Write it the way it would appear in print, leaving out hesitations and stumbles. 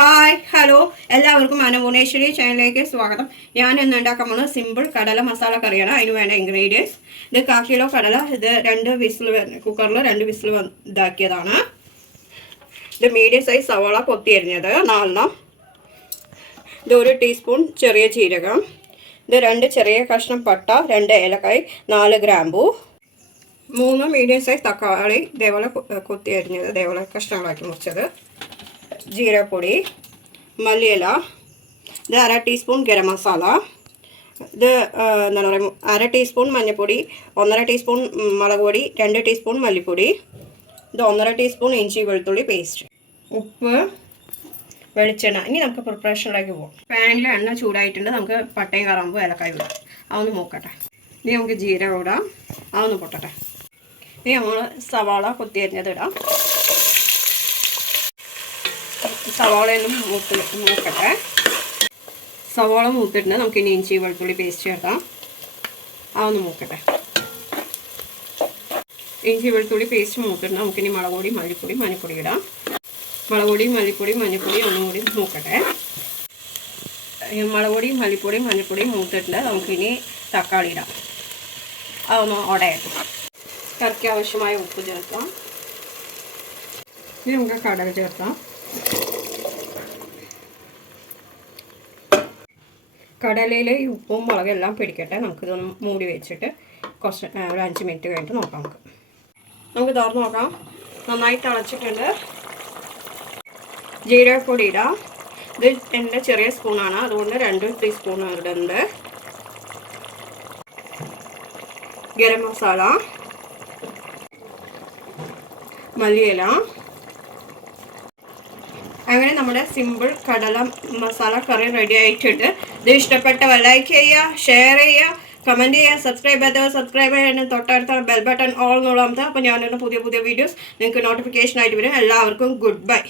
Hi hello എല്ലാവർക്കും അന്നപൂർണേശ്വരി ചാനലിലേക്ക് സ്വാഗതം. ഞാൻ ഇന്ന് ഉണ്ടാക്കാൻ പോകുന്നത് സിമ്പിൾ കടല മസാല കറിയാണ്. അതിന് വേണ്ട ഇൻഗ്രീഡിയൻസ് ഇത് 1/4 കിലോ കടല, ഇത് 2 വിസിൽ കുക്കറിൽ 2 വിസിൽ ഇതാക്കിയതാണ്. ഇത് മീഡിയം സൈസ് സവാള കൊത്തി അരിഞ്ഞത് 4 ഇത് 1 ടീസ്പൂൺ ചെറിയ ജീരകം, ഇത് 2 ചെറിയ കഷ്ണം പട്ട, 2 ഏലക്കായ്, 4 ഗ്രാമ്പൂ, 3 മീഡിയം സൈസ് തക്കാളി ഇതേപോലെ കൊത്തി അരിഞ്ഞത്, ഇതേപോലെ കഷ്ണങ്ങളാക്കി മുറിച്ചത്, ജീരപ്പൊടി, മല്ലിയില, ഇത് 1/2 ടീസ്പൂൺ ഗരം മസാല, ഇത് എന്താണ് പറയുക 1/2 ടീസ്പൂൺ മഞ്ഞൾപ്പൊടി, 1/2 ടീസ്പൂൺ മുളക് പൊടി, 2 ടീസ്പൂൺ മല്ലിപ്പൊടി, ഇത് 1/2 ടീസ്പൂൺ ഇഞ്ചി വെളുത്തുള്ളി പേസ്റ്റ്, ഉപ്പ്, വെളിച്ചെണ്ണ. ഇനി നമുക്ക് പ്രിപ്പറേഷനിലേക്ക് പോകാം. പാനിൽ എണ്ണ ചൂടായിട്ടുണ്ട്. നമുക്ക് പട്ടയും കറാമ്പും ഏലക്കായും ഇടാം. അതൊന്ന് മൂക്കട്ടെ. ഇനി നമുക്ക് ജീരകം ഇടാം. അതൊന്ന് പൊട്ടട്ടെ. ഇനി നമ്മൾ സവാള കൊത്തി അരിഞ്ഞത് ഇടാം. സവാളയൊന്നും മൂക്കട്ടെ. സവാള മൂത്തിട്ടുണ്ട്. നമുക്ക് ഇനി ഇഞ്ചി വെളുത്തുള്ളി പേസ്റ്റ് ചേർക്കാം. അതൊന്ന് മൂക്കട്ടെ. ഇഞ്ചി വെളുത്തുള്ളി പേസ്റ്റ് മൂത്തിട്ടുണ്ട്. നമുക്കിനി മുളക് പൊടി, മല്ലിപ്പൊടി, മഞ്ഞൾപ്പൊടി ഇടാം. മുളക് പൊടി, മല്ലിപ്പൊടി, മഞ്ഞൾപ്പൊടി ഒന്നും കൂടി മൂക്കട്ടെ. മുളക് പൊടി, മല്ലിപ്പൊടി, മഞ്ഞൾപ്പൊടി മൂത്തിട്ടുണ്ട്. നമുക്കിനി തക്കാളി ഇടാം. അതൊന്ന് ഉടയട്ടെ. കറിക്ക് ആവശ്യമായ ഉപ്പ് ചേർക്കാം. ഇനി നമുക്ക് കടല ചേർക്കാം. കടലയിലെ ഉപ്പും മുളകും എല്ലാം പിടിക്കട്ടെ. നമുക്കിതൊന്ന് മൂടി വെച്ചിട്ട് കുറച്ച് ഒരു 5 മിനിറ്റ് കഴിഞ്ഞിട്ട് നോക്കാം. നമുക്ക് തുറന്ന് നോക്കാം. നന്നായി തിളച്ചിട്ടുണ്ട്. ജീരകപ്പൊടി ഇടാം. ഇത് എൻ്റെ ചെറിയ സ്പൂണാണ്, അതുകൊണ്ട് 2 ടീസ്പൂൺ ഇടുന്നുണ്ട്. ഗരം മസാല, മല്ലിയില. അങ്ങനെ നമ്മുടെ സിമ്പിൾ കടല മസാല കറി റെഡി ആയിട്ടുണ്ട്. ഇത് ഇഷ്ടപ്പെട്ടവർ ലൈക്ക് ചെയ്യുക, ഷെയർ ചെയ്യുക, കമൻറ്റ് ചെയ്യുക, സബ്സ്ക്രൈബ് ചെയ്തവർ സബ്സ്ക്രൈബ് ചെയ്യാൻ തൊട്ടടുത്ത ബെൽ ബട്ടൺ ഓൾ എന്നുള്ളത്. അപ്പോൾ ഞാനിടുന്ന പുതിയ വീഡിയോസ് നിങ്ങൾക്ക് നോട്ടിഫിക്കേഷൻ ആയിട്ട് വരും. എല്ലാവർക്കും ഗുഡ് ബൈ.